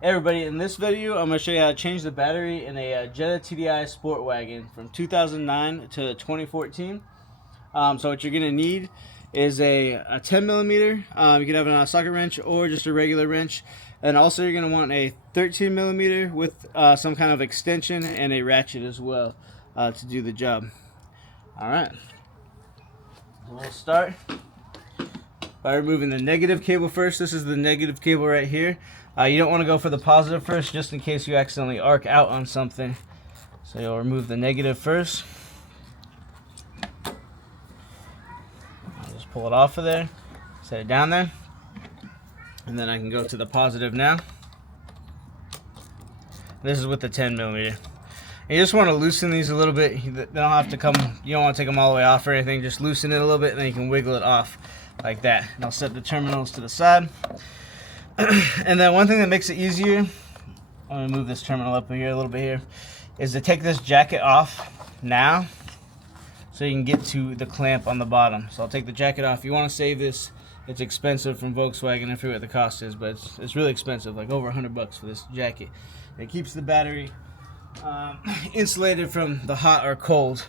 Hey everybody, in this video I'm going to show you how to change the battery in a Jetta TDI SportWagen from 2009 to 2014. So what you're going to need is a 10 millimeter. You can have a socket wrench or just a regular wrench. And also you're going to want a 13 millimeter with some kind of extension and a ratchet as well to do the job. Alright, we'll start by removing the negative cable first. This is the negative cable right here. You don't want to go for the positive first, just in case you accidentally arc out on something. So you'll remove the negative first. I'll just pull it off of there, set it down there, and then I can go to the positive now. This is with the 10 millimeter. And you just want to loosen these a little bit. They don't have to come, you don't want to take them all the way off or anything. Just loosen it a little bit, and then you can wiggle it off like that. And I'll set the terminals to the side. And then one thing that makes it easier, I'm going to move this terminal up here a little bit here, is to take this jacket off now so you can get to the clamp on the bottom. So I'll take the jacket off. You want to save this. It's expensive from Volkswagen. I forget what the cost is, but it's really expensive, like over $100 for this jacket. It keeps the battery insulated from the hot or cold.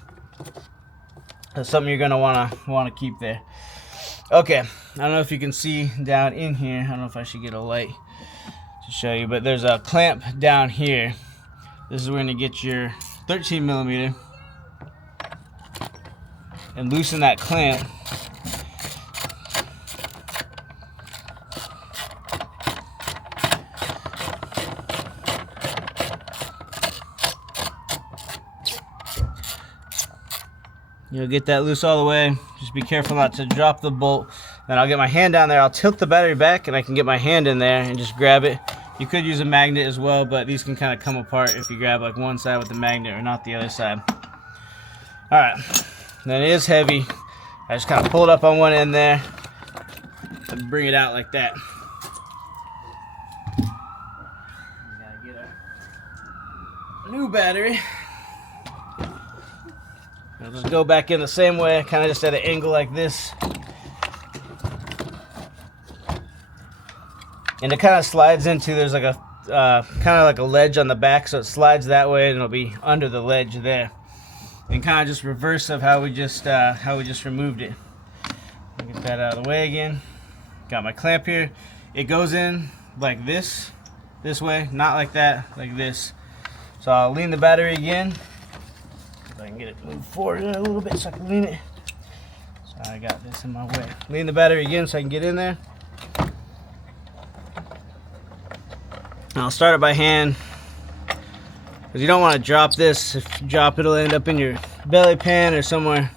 That's something you're going to want to keep there. Okay, I don't know if you can see down in here. I don't know if I should get a light to show you, but there's a clamp down here. This is where you're going to get your 13 millimeter and loosen that clamp. You'll get that loose all the way. Just be careful not to drop the bolt. Then I'll get my hand down there. I'll tilt the battery back and I can get my hand in there and just grab it. You could use a magnet as well, but these can kind of come apart if you grab like one side with the magnet or not the other side. Alright, then it is heavy. I just kind of pull it up on one end there and bring it out like that. We gotta get a new battery. I'll just go back in the same way, kind of just at an angle like this. And it kind of slides into, there's like a kind of like a ledge on the back, so it slides that way and it'll be under the ledge there. And kind of just reverse of how we just removed it. Get that out of the way again. Got my clamp here. It goes in like this way, not like that, like this. So I'll lean the battery again. I can get it moved forward a little bit so I can lean it. So I got this in my way. Lean the battery again so I can get in there. And I'll start it by hand, because you don't want to drop this. If you drop it, it'll end up in your belly pan or somewhere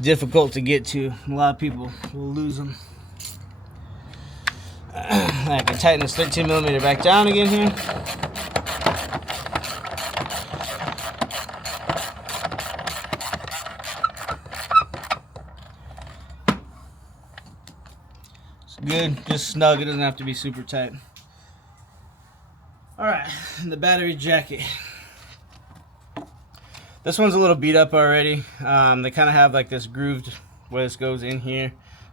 difficult to get to. A lot of people will lose them. I can tighten this 13 millimeter back down again here. Good, just snug. It doesn't have to be super tight. Alright, the battery jacket. This one's a little beat up already. They kind of have like this grooved where this goes in here.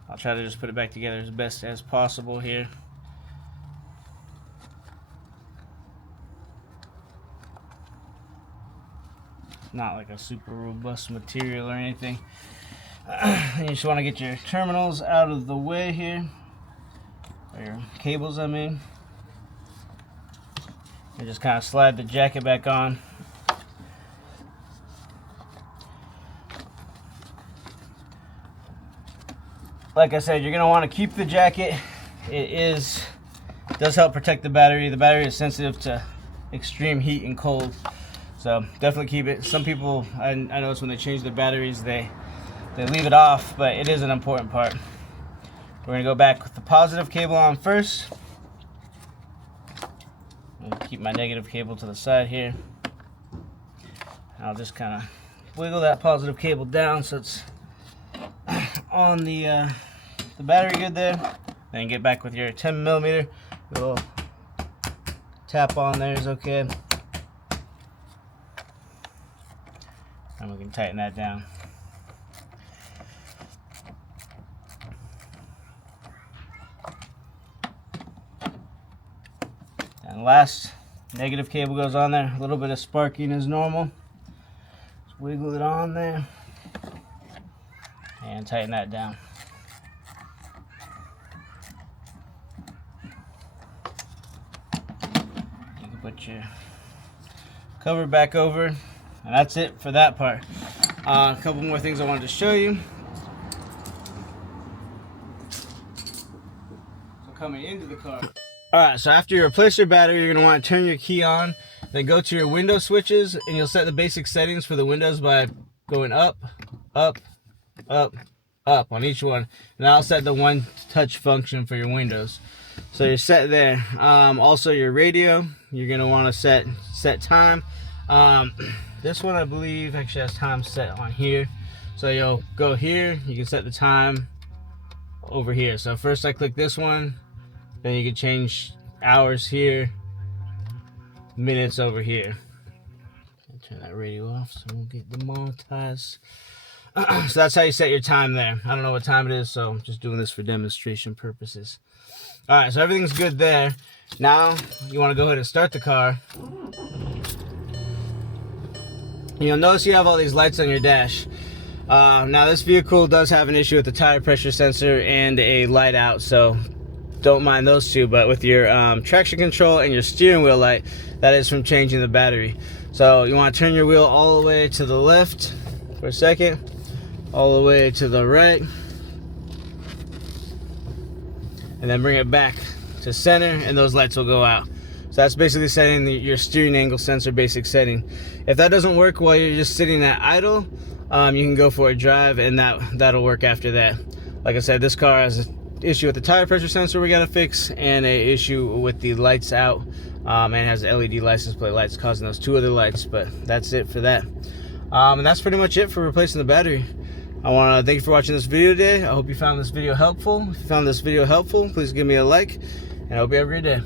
I'll try to just put it back together as best as possible here. Not like a super robust material or anything. You just want to get your terminals out of the way here. Or your cables, I mean. And just kind of slide the jacket back on. Like I said, you're going to want to keep the jacket. It does help protect the battery. The battery is sensitive to extreme heat and cold. So definitely keep it. Some people, I notice when they change their batteries, they leave it off, but it is an important part. We're going to go back with the positive cable on first. I'll keep my negative cable to the side here. I'll just kind of wiggle that positive cable down so it's on the battery good there. Then get back with your 10 millimeter. A little tap on there is okay. And we can tighten that down. And last negative cable goes on there. A little bit of sparking is normal. Just wiggle it on there and tighten that down. You can put your cover back over, and that's it for that part. A couple more things I wanted to show you. So coming into the car. Alright, so after you replace your battery, you're going to want to turn your key on, then go to your window switches, and you'll set the basic settings for the windows by going up, up, up, up on each one. And I'll set the one touch function for your windows. So you're set there. Also your radio, you're going to want to set time. This one I believe actually has time set on here. So you'll go here, you can set the time over here. So first I click this one, then you can change hours here, minutes over here. I'll turn that radio off so we won't get demonetized. So that's how you set your time there. I don't know what time it is, so I'm just doing this for demonstration purposes. Alright, so everything's good there. Now you want to go ahead and start the car. You'll notice you have all these lights on your dash. Now this vehicle does have an issue with the tire pressure sensor and a light out, so don't mind those two. But with your traction control and your steering wheel light, that is from changing the battery. So you want to turn your wheel all the way to the left for a second, all the way to the right, and then bring it back to center, and those lights will go out. So that's basically setting your steering angle sensor basic setting. If that doesn't work while you're just sitting at idle, you can go for a drive, and that'll work after that. Like I said, this car has an issue with the tire pressure sensor we gotta fix, and an issue with the lights out, and has LED license plate lights causing those two other lights. But that's it for that. And that's pretty much it for replacing the battery. I want to thank you for watching this video today. I hope you found this video helpful. If you found this video helpful, please give me a like, and I hope you have a great day.